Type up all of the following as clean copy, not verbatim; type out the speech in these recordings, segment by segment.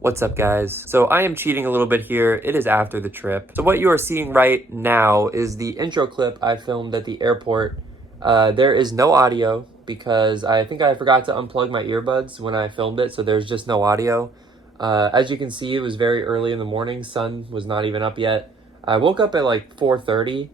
What's up, guys? So I am cheating a little bit here. It is after the trip. So what you are seeing right now is the intro clip I filmed at the airport. There is no audio because I think I forgot to unplug my earbuds when I filmed it, so there's just no audio. As you can see, it was very early in the morning. Sun was not even up yet. I woke up at like 4:30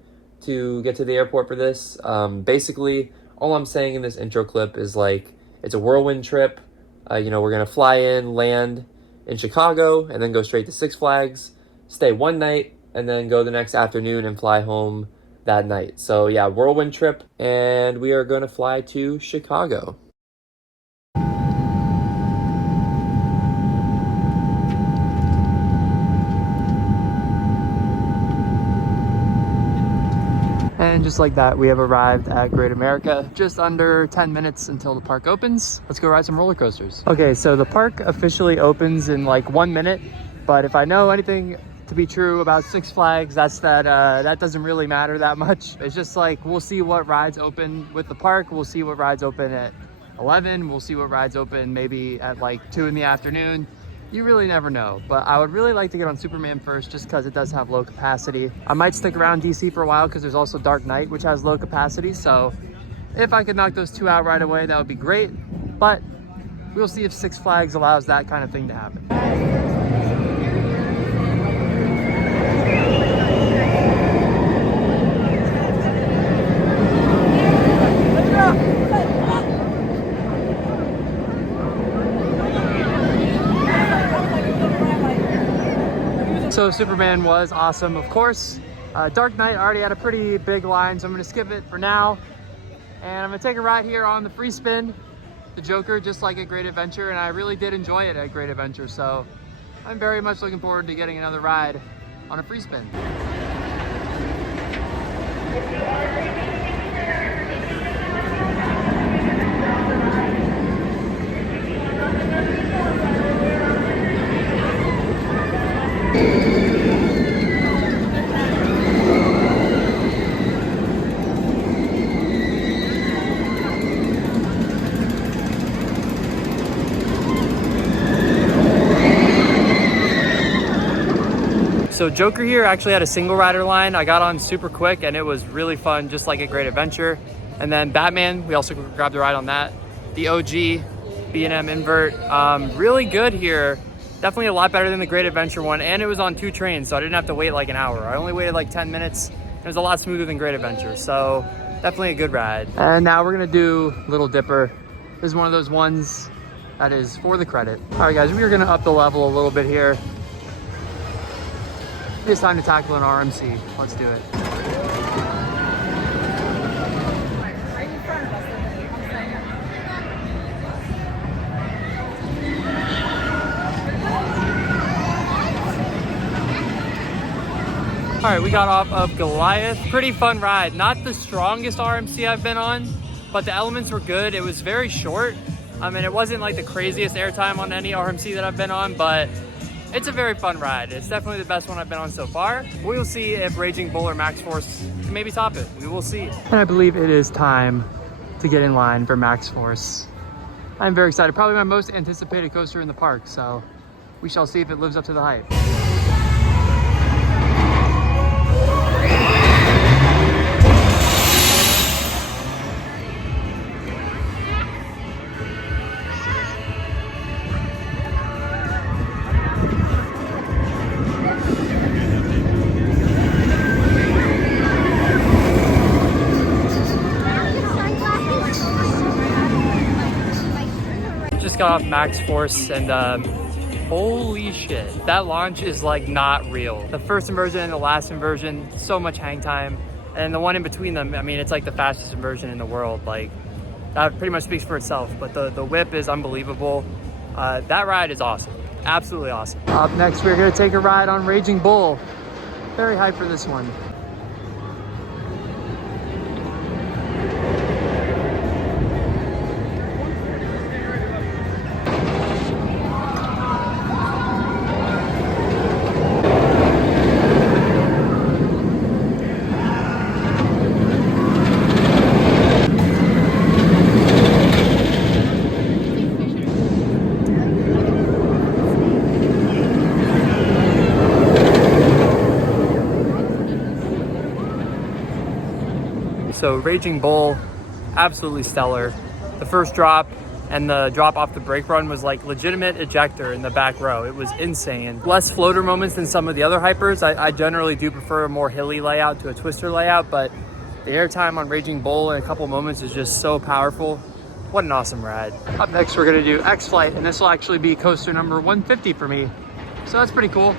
to get to the airport for this. Basically, all I'm saying in this intro clip is like, it's a whirlwind trip. We're gonna fly in, land in Chicago, and then go straight to Six Flags, stay one night, and then go the next afternoon and fly home that night. So yeah, whirlwind trip, and we are gonna fly to Chicago. And just like that, we have arrived at Great America. Just under 10 minutes until the park opens. Let's go ride some roller coasters. Okay, so the park officially opens in like 1 minute, but if I know anything to be true about Six Flags, that's that doesn't really matter that much. It's just like, we'll see what rides open with the park. We'll see what rides open at 11. We'll see what rides open maybe at like 2 in the afternoon. You really never know, but I would really like to get on Superman first just because it does have low capacity. I might stick around DC for a while because there's also Dark Knight, which has low capacity. So if I could knock those two out right away, that would be great. But we'll see if Six Flags allows that kind of thing to happen. So Superman was awesome, of course. Dark Knight already had a pretty big line, so I'm gonna skip it for now. And I'm gonna take a ride here on the free spin, the Joker, just like at Great Adventure, and I really did enjoy it at Great Adventure, so I'm very much looking forward to getting another ride on a free spin. So Joker here actually had a single rider line. I got on super quick and it was really fun, just like a Great Adventure. And then Batman, we also grabbed a ride on that. The OG B&M invert, really good here. Definitely a lot better than the Great Adventure one, and it was on 2 trains, so I didn't have to wait like an hour. I only waited like 10 minutes. It was a lot smoother than Great Adventure, so definitely a good ride. And now we're gonna do Little Dipper. This is one of those ones that is for the credit. All right guys, we are gonna up the level a little bit here. It's time to tackle an RMC. Let's do it. All right, we got off of Goliath. Pretty fun ride. Not the strongest RMC I've been on, but the elements were good. It was very short. I mean, it wasn't like the craziest airtime on any RMC that I've been on, but it's a very fun ride. It's definitely the best one I've been on so far. We will see if Raging Bull or Max Force can maybe top it. We will see. And I believe it is time to get in line for Max Force. I'm very excited. Probably my most anticipated coaster in the park, so we shall see if it lives up to the hype. Just got off Max Force and holy shit, that launch is like not real. The first inversion and the last inversion, so much hang time, and the one in between them, I mean, it's like the fastest inversion in the world. Like, that pretty much speaks for itself. But the whip is unbelievable. That ride is awesome, absolutely awesome. Up next, we're gonna take a ride on Raging Bull. Very hyped for this one. So Raging Bull, absolutely stellar. The first drop and the drop off the brake run was like legitimate ejector in the back row. It was insane. Less floater moments than some of the other hypers. I generally do prefer a more hilly layout to a twister layout, but the airtime on Raging Bull in a couple moments is just so powerful. What an awesome ride. Up next, we're gonna do X-Flight, and this will actually be coaster number 150 for me. So that's pretty cool.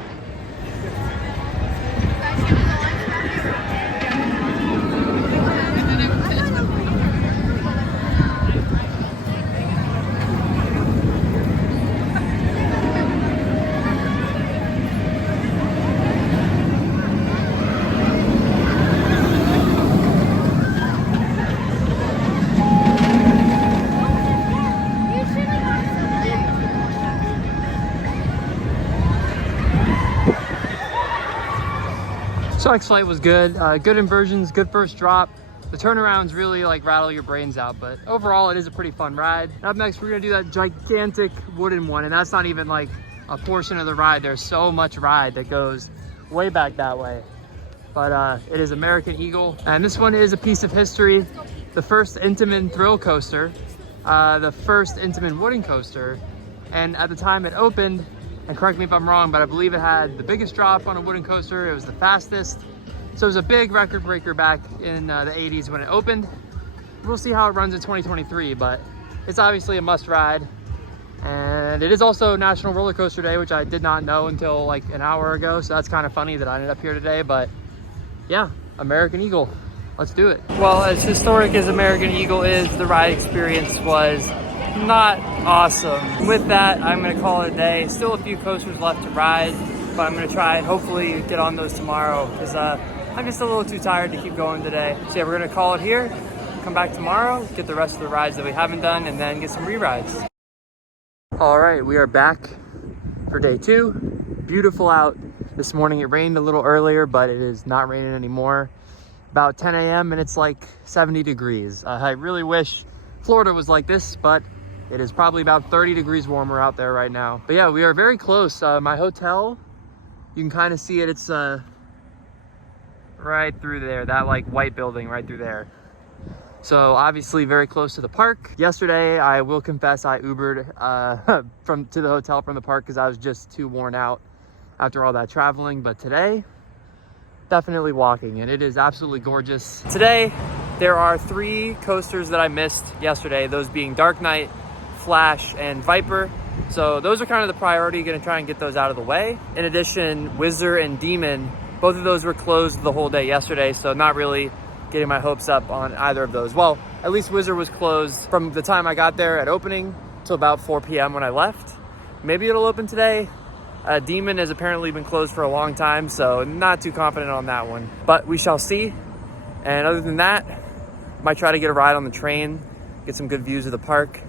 So X-Flight was good. Good inversions, good first drop. The turnarounds really like rattle your brains out, but overall it is a pretty fun ride. Up next, we're gonna do that gigantic wooden one, and that's not even like a portion of the ride. There's so much ride that goes way back that way. But it is American Eagle, and this one is a piece of history. The first Intamin thrill coaster, the first Intamin wooden coaster, and at the time it opened, and correct me if I'm wrong, but I believe it had the biggest drop on a wooden coaster. It was the fastest. So it was a big record breaker back in the 80s when it opened. We'll see how it runs in 2023, but it's obviously a must ride. And it is also National Roller Coaster Day, which I did not know until like an hour ago. So that's kind of funny that I ended up here today, but yeah, American Eagle, let's do it. Well, as historic as American Eagle is, the ride experience was not awesome. With that, I'm gonna call it a day. Still a few coasters left to ride, but I'm gonna try and hopefully get on those tomorrow because I'm just a little too tired to keep going today. So yeah, we're gonna call it here, come back tomorrow, get the rest of the rides that we haven't done, and then get some re-rides. All right, we are back for day 2. Beautiful out. This morning it rained a little earlier, but it is not raining anymore. About 10 a.m. and it's like 70 degrees. I really wish Florida was like this, but it is probably about 30 degrees warmer out there right now. But yeah, we are very close. My hotel, you can kind of see it. It's right through there, that like white building right through there. So obviously very close to the park. Yesterday, I will confess, I Ubered to the hotel from the park because I was just too worn out after all that traveling. But today, definitely walking, and it is absolutely gorgeous. Today, there are 3 coasters that I missed yesterday, those being Dark Knight, Flash, and Viper. So those are kind of the priority, gonna try and get those out of the way. In addition, Whizzer and Demon, both of those were closed the whole day yesterday, so not really getting my hopes up on either of those. Well, at least Whizzer was closed from the time I got there at opening till about 4 p.m. when I left. Maybe it'll open today. Demon has apparently been closed for a long time, so not too confident on that one. But we shall see. And other than that, might try to get a ride on the train, get some good views of the park,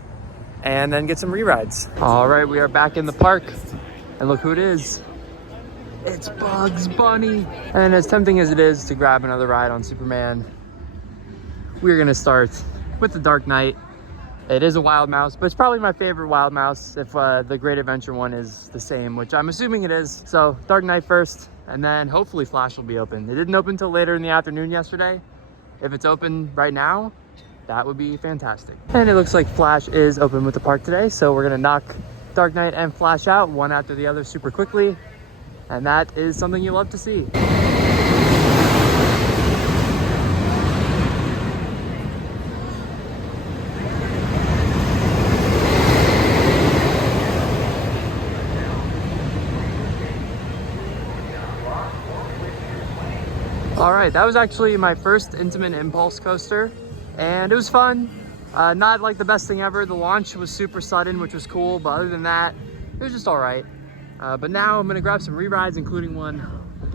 and then get some re-rides. All right, we are back in the park, and look who it is. It's Bugs Bunny. And as tempting as it is to grab another ride on Superman, we're gonna start with the Dark Knight. It is a Wild Mouse, but it's probably my favorite Wild Mouse if the Great Adventure one is the same, which I'm assuming it is. So Dark Knight first, and then hopefully Flash will be open. It didn't open until later in the afternoon yesterday. If it's open right now, that would be fantastic. And it looks like Flash is open with the park today, so we're gonna knock Dark Knight and Flash out one after the other super quickly, and that is something you love to see. All right, that was actually my first Intamin Impulse coaster, and it was fun. Not like the best thing ever. The launch was super sudden, which was cool, but other than that, it was just all right. But now I'm gonna grab some re-rides, including one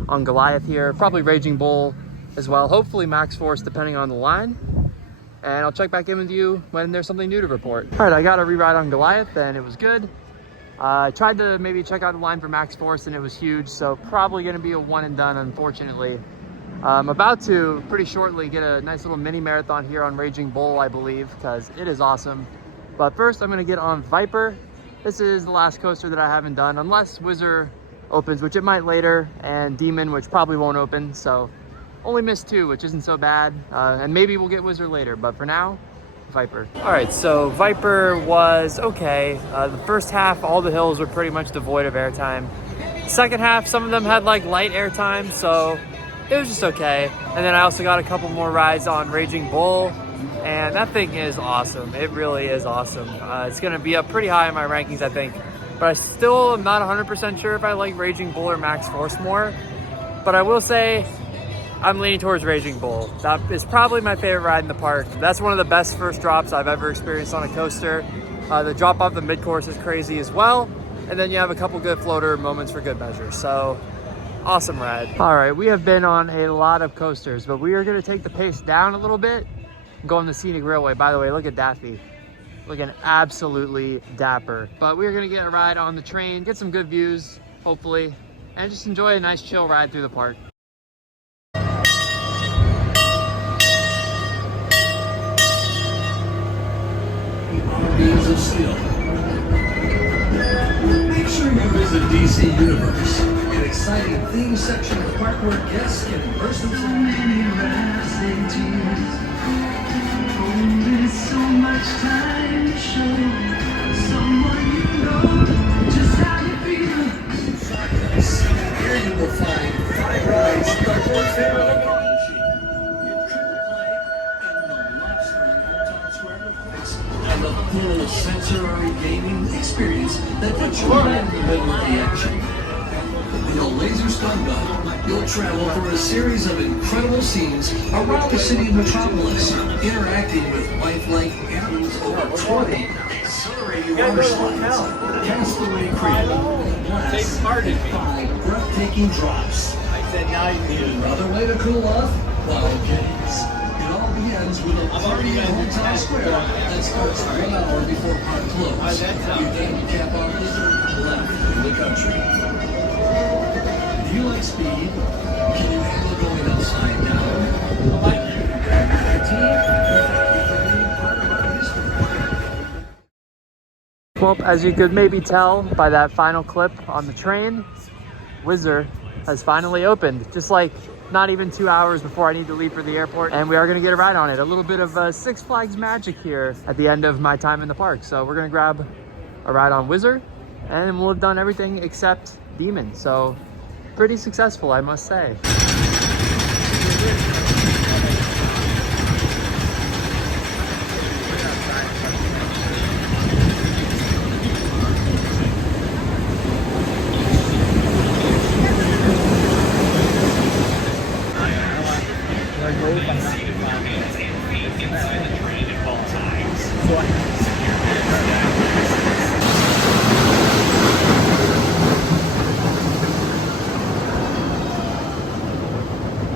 on Goliath here, probably Raging Bull as well, hopefully Max Force, depending on the line. And I'll check back in with you when there's something new to report. All right, I got a re-ride on Goliath, and it was good. I tried to maybe check out the line for Max Force, and it was huge, so probably gonna be a one and done, unfortunately. I'm about to pretty shortly get a nice little mini marathon here on Raging Bull, I believe, because it is awesome. But first I'm gonna get on Viper. This is the last coaster that I haven't done, unless Whizzer opens, which it might later, and Demon, which probably won't open. So Only missed 2, which isn't so bad. And maybe we'll get Whizzer later, but for now, Viper. All right, so Viper was okay. The first half, all the hills were pretty much devoid of airtime. Second half, some of them had like light airtime, so it was just okay. And then I also got a couple more rides on Raging Bull, and that thing is awesome. It really is awesome. It's gonna be up pretty high in my rankings, I think. But I still am not 100% sure if I like Raging Bull or Max Force more. But I will say, I'm leaning towards Raging Bull. That is probably my favorite ride in the park. That's one of the best first drops I've ever experienced on a coaster. The drop off the mid-course is crazy as well. And then you have a couple good floater moments for good measure. So, awesome ride. All right, we have been on a lot of coasters, but we are gonna take the pace down a little bit and go on the scenic railway. By the way, look at Daffy. Looking absolutely dapper. But we're gonna get a ride on the train, get some good views, hopefully, and just enjoy a nice chill ride through the park. Beams of steel. Make sure you visit DC Universe, an exciting theme section of the park where guests can immerse themselves. So much time to show someone you know just how you feel. Here you will find 5 rides that are and the full sensory gaming experience that puts you right in the middle of the action. With a laser stun gun, you'll travel through a series of incredible scenes around the city of Metropolis, interacting with lifelike animals over 20 exhilarating water slides, Castaway Creek, and 5 breathtaking drops. Need another way to cool off? Wild Kittings. It all begins with a party in Hometown Square that starts 1 hour before park close. You then cap off the third left in the country. Do you like speed? Can you handle going upside down? Like you can grab your team? Part of our history. Well, as you could maybe tell by that final clip on the train, Whizzer has finally opened, just like not even 2 hours before I need to leave for the airport, and we are gonna get a ride on it. A little bit of Six Flags magic here at the end of my time in the park. So we're gonna grab a ride on Whizzer, and we'll have done everything except Demon. So pretty successful, I must say.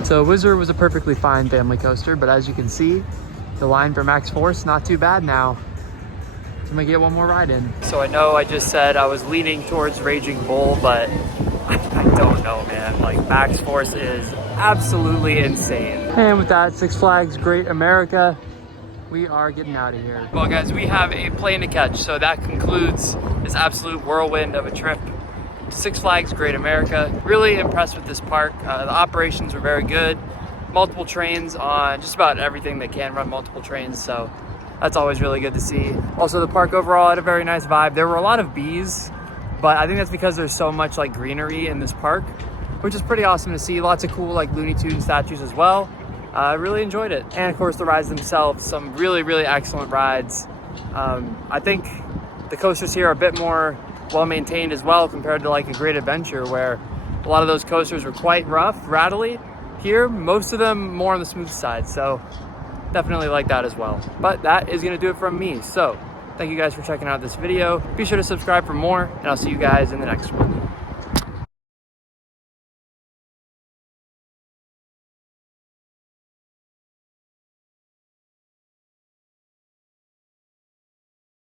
So Whizzer was a perfectly fine family coaster, but as you can see, the line for Max Force, not too bad now. So I'm gonna get one more ride in. So I know I just said I was leaning towards Raging Bull, but I don't know, man. Like, Max Force is absolutely insane. And with that, Six Flags Great America, we are getting out of here. Well guys, we have a plane to catch, so that concludes this absolute whirlwind of a trip. Six Flags Great America. Really impressed with this park. The operations were very good. Multiple trains on just about everything that can run multiple trains, so that's always really good to see. Also, the park overall had a very nice vibe. There were a lot of bees, but I think that's because there's so much like greenery in this park, which is pretty awesome to see. Lots of cool like Looney Tunes statues as well. I really enjoyed it. And of course the rides themselves, some really, really excellent rides. I think the coasters here are a bit more well maintained as well compared to like a Great Adventure, where a lot of those coasters were quite rough, rattly. Here, most of them more on the smooth side, so definitely like that as well. But that is gonna do it from me. So thank you guys for checking out this video. Be sure to subscribe for more, and I'll see you guys in the next one.